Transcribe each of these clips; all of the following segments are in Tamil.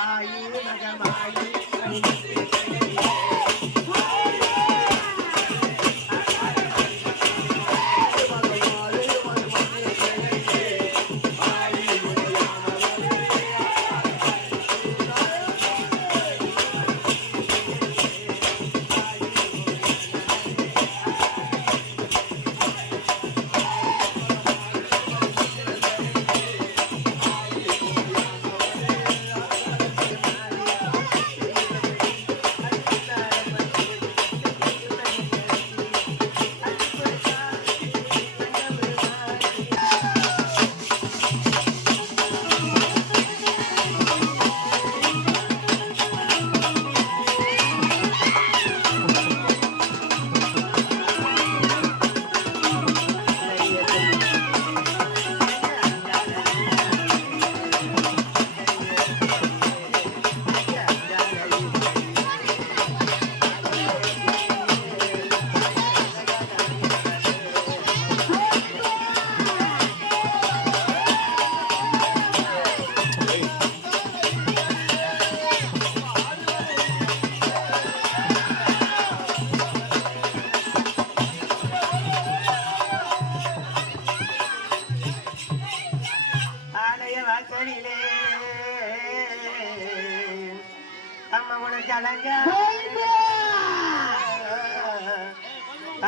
ஆயி மகமாயி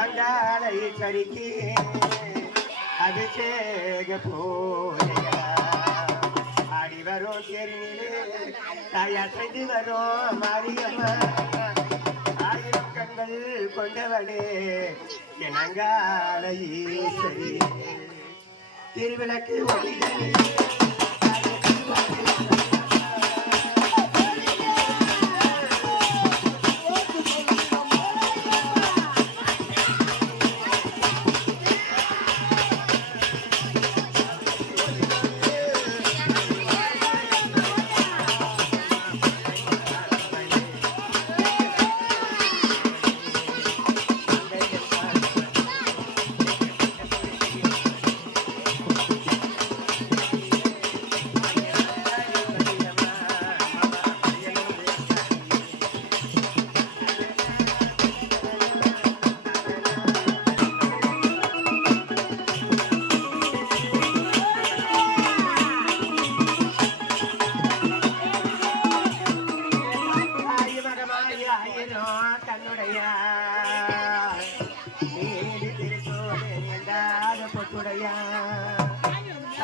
அங்காலை சரிக்கு அபிஷேக பூஜையா ஆடி வரும் தெரியிலே தாயசைந்து வரும் மாரியம்மா ஆயிரம் கண்கள் கொண்டவளே எனங்காலை சரி திருவிளக்கு ஒளிதலே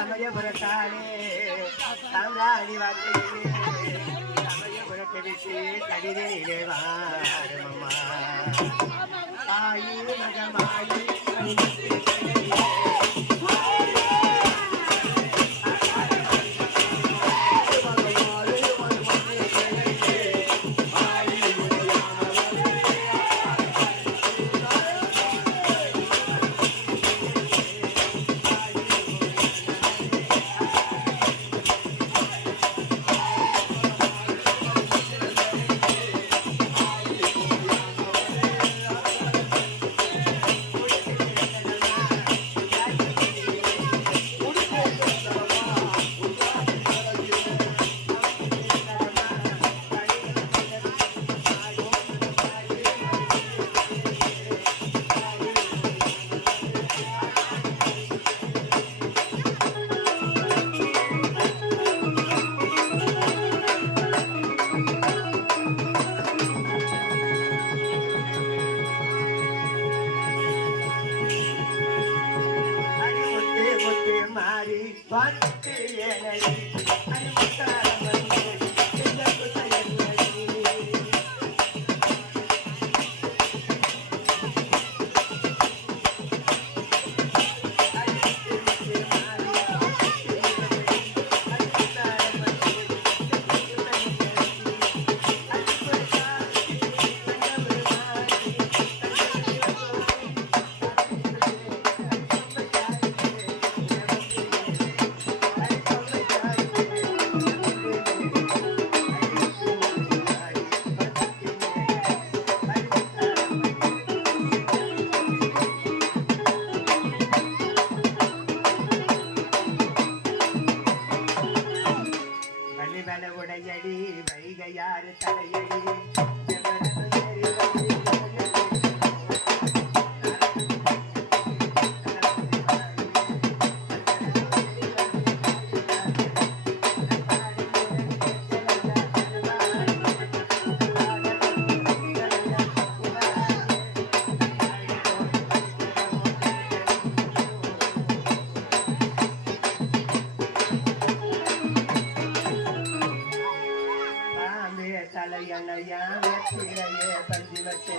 சமயபுரத்தானே சாம்ராணி வார்த்தையிலே சமயபுரத்தை விட்டு கடிதனிலே வாரம்மா ஆயி மகமாயி தலையடி வைகையாறு தலையடி தலையணையா வெற்றிலையே பஞ்சு வச்சே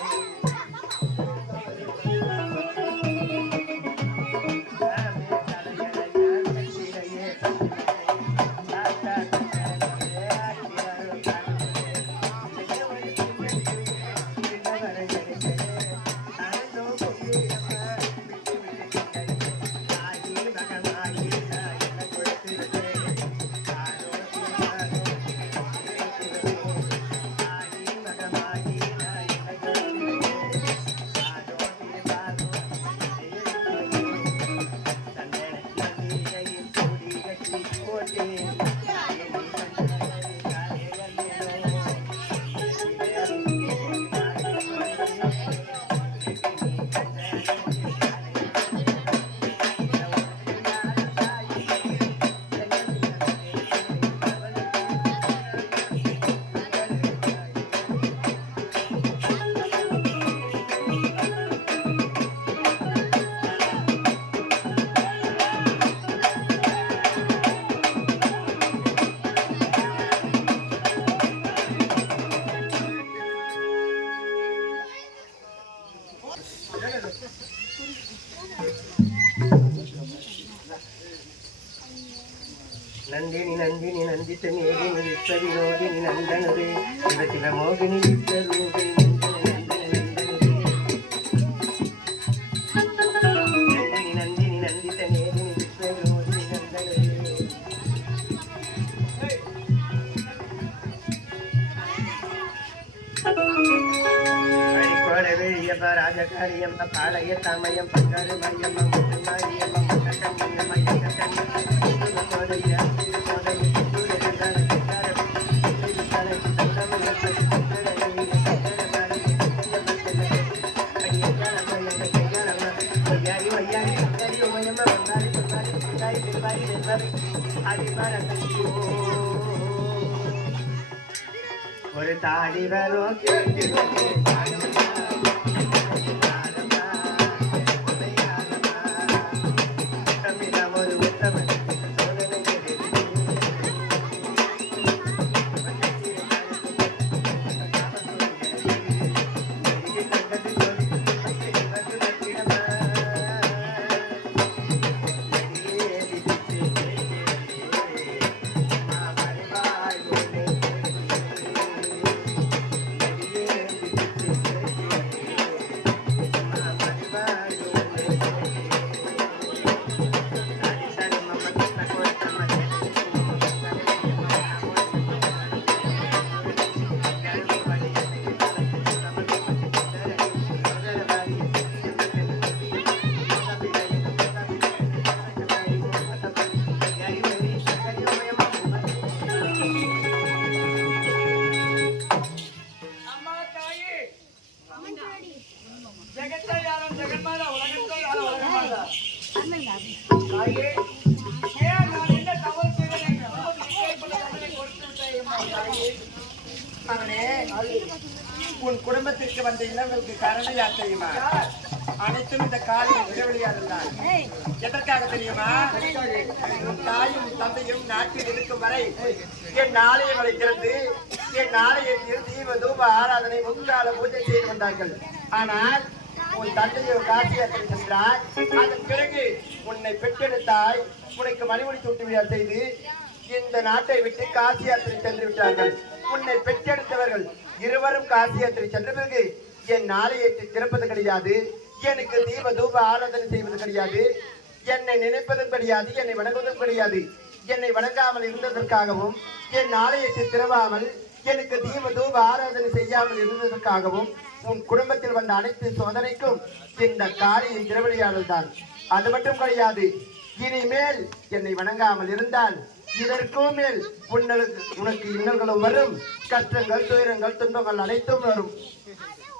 நந்தினி நந்தினி நந்திತ ಮೇದಿನಿ ವಿಶ್ವ ವಿನೋದಿನಿ ನಂದನರೇ ಶಿವ ಶಿವ ಮೋಗಿನಿ ವಿಶ್ವರೂಪೇ ನಂದಿನಿ ನಂದಿನಿ ನಂದಿತ ಮೇದಿನಿ ವಿಶ್ವ ವಿನೋದಿನಿ ನಂದನರೇ ಹರಿಕೋಡವೆಳಿಯಮ್ಮ ರಾಜಕಾರಿಯಮ್ಮ ಪಾಳಯ ತಾಮಯ್ಯಂ ಪಂಗಾರಮಯ್ಯಮ್ಮ ಮುತ್ತುಮಾರಿಯಮ್ಮ ಮುತ್ತಕಮ್ಮಯ್ಯಮ್ಮ ಯಕಕಮ್ಮ ஒரு தாடி வரும் ஒரு உத்தமன் உன் குடும்பத்திற்கு வந்த இல்லங்களுக்கு காரணம் யார் தெரியுமா? அனைத்தும் இந்த காலையில் விளையாடுதான். எதற்காக தெரியுமா? உன் தாயும் தந்தையும் நாட்டில் இருக்கும் வரை என் நாளையை திறந்து என் நாளையத்தில் தீப தூப ஆராதனை முக்கால பூஜை செய்து வந்தார்கள். ஆனால் உன் தந்தையை காட்சி யாத்திரை சென்றார். அதன் பிறகு உன்னை பெற்றெடுத்தாய் உனக்கு மணிமொழி சூட்டுவிழா செய்து இந்த நாட்டை விட்டு காசி யாத்திரை சென்று விட்டார்கள். உன்னை பெற்றெடுத்தவர்கள் இருவரும் காசி யாத்திரை சென்ற பிறகு என் நாளையத்தை திறப்பது கிடையாது, எனக்கு தீப தூப ஆராதனை செய்வது கிடையாது, என்னை நினைப்பதும் கிடையாது, என்னை வணங்குவதும் கிடையாது. என்னை வணங்காமல் இருந்ததற்காகவும் என் நாளையத்தை திறவாமல் எனக்கு தீப தூப ஆராதனை செய்யாமல் இருந்ததற்காகவும் உன் குடும்பத்தில் வந்த அனைத்து சோதனைக்கும் இந்த காரியம் திருவிளையாடல் தான். அது மட்டும் கிடையாது, இனிமேல் என்னை வணங்காமல் இருந்தால் இதற்கும் மேல் உனக்கு இன்னல்களும் வரும், கஷ்டங்கள் துயரங்கள் துன்பங்கள் அனைத்தும் வரும்.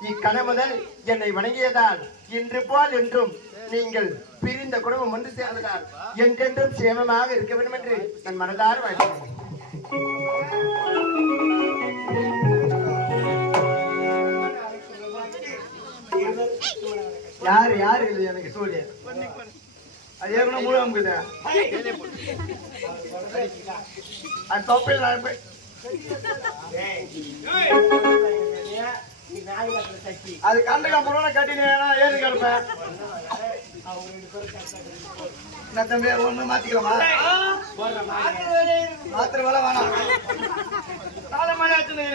இக்கணமுதல் என்னை வணங்கியதால் இன்று போல் என்றும் நீங்கள் பிரிந்த குடும்பம் ஒன்று சேர்ந்ததால் என்றென்றும் சேமமாக இருக்க வேண்டும் என்று நான் மனதார வாழ்கிறேன். யாரு யாரு இல்லை எனக்கு சொல்லு. அது ஏற்கனவே மூலம் அமுக்குது. அது தொப்பில் அது கண்டுக்க முறை கட்டினா ஏறி கிடப்பேன். நான் தம்பி ஒண்ணு மாத்திக்கலாமா? மாத்திர வேலை வேணாம். நாளை மணி ஆச்சுன்னு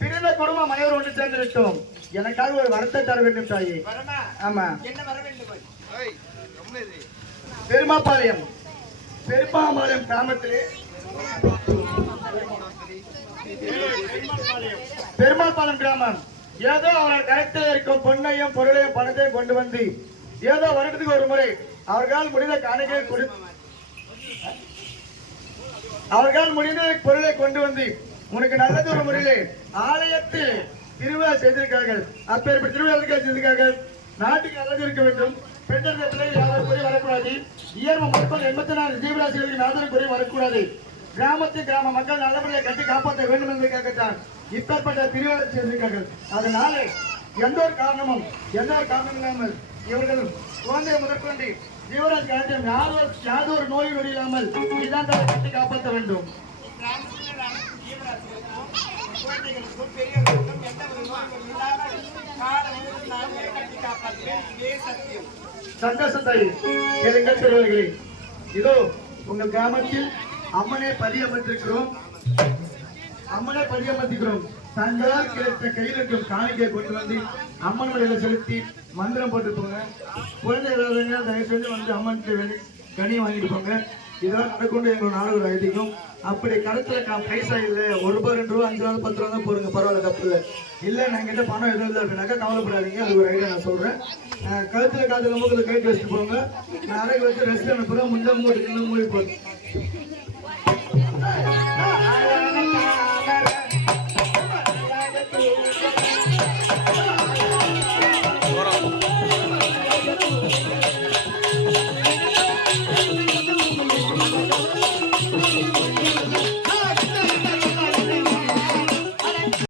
பிறந்த குடும்பம் அனைவரும் ஒன்று சேர்ந்திருக்கோம். எனக்காக ஒரு வரத்தை தர வேண்டும் தாயே. ஆமா, பெருமாபாளையம் கிராமத்திலே பெருமாள்பாளையம் கிராமம் ஏதோ அவர்கள் கருத்தில் இருக்கும் பொன்னையும் பொருளையும் பணத்தையும் கொண்டு வந்து ஏதோ வருடத்துக்கு ஒரு முறை அவர்களால் முடிந்த காணிக்கையை அவர்கள் முடிந்த பொருளை கொண்டு வந்து உனக்கு நல்லது ஒரு முறையிலே ஆலயத்தில் திருவிழா செய்திருக்கார்கள். அப்பேற்பட்ட திருவிழா செய்திருக்கார்கள். நாட்டுக்கு நல்லது இருக்க வேண்டும். பெண்கள் பிள்ளைகள் யாரும் குறை வரக்கூடாது. இயல்பு மக்கள் 84 ஜீவராசிகளுக்கு நாதன குறை வரக்கூடாது. கிராம மக்கள் நல்லபடியை கட்டி காப்பாற்ற வேண்டும் என்பதற்காகத்தான் இப்பேற்பட்ட திருவிழா செய்திருக்கார்கள். அதனால எந்த ஒரு காரணமும் இல்லாமல் இவர்கள் குழந்தையை முதற்கொண்டு ஜீவராசி காலத்தையும் யாதொரு நோய் நொடி இல்லாமல் இதான் கட்டி காப்பாற்ற வேண்டும். சந்தோஷம் தாய். கேளுங்கள் பெரியவர்களே, இதோ உங்கள் கிராமத்தில் அம்மனை பதியமர்த்திருக்கிறோம். தங்களால் கிடைத்த கையில் இருக்கும் காணிக்கையை கொண்டு வந்து அம்மன் வழியில செலுத்தி மந்திரம் போட்டு போங்க. குழந்தை இல்லாதவங்க தயவு செஞ்சு வந்து அம்மன் கனி வாங்கிட்டு போங்க. இதெல்லாம் நடக்கொண்டு எங்களோட நாடு ஒரு ஐதீகம். அப்படி கடத்துல பைசா இல்லை, 1 ரூபாய் 2 ரூபா 5 ரூபா 10 ரூபா தான் போடுங்க, பரவாயில்ல, தப்பு இல்லை. இல்லை நான் கிட்ட பணம் எதுவும் இல்லை அப்படின்னாக்கா கவலைப்படாதீங்க. அது ஒரு ஐடியா நான் சொல்றேன். கழுத்துல காத்துல மூக்கில் கைட்டு வச்சுட்டு போங்க. நான் அறைக்கு வச்சு ரெஸ்ட் அனுப்புறேன். முந்தா மூடி போகுது.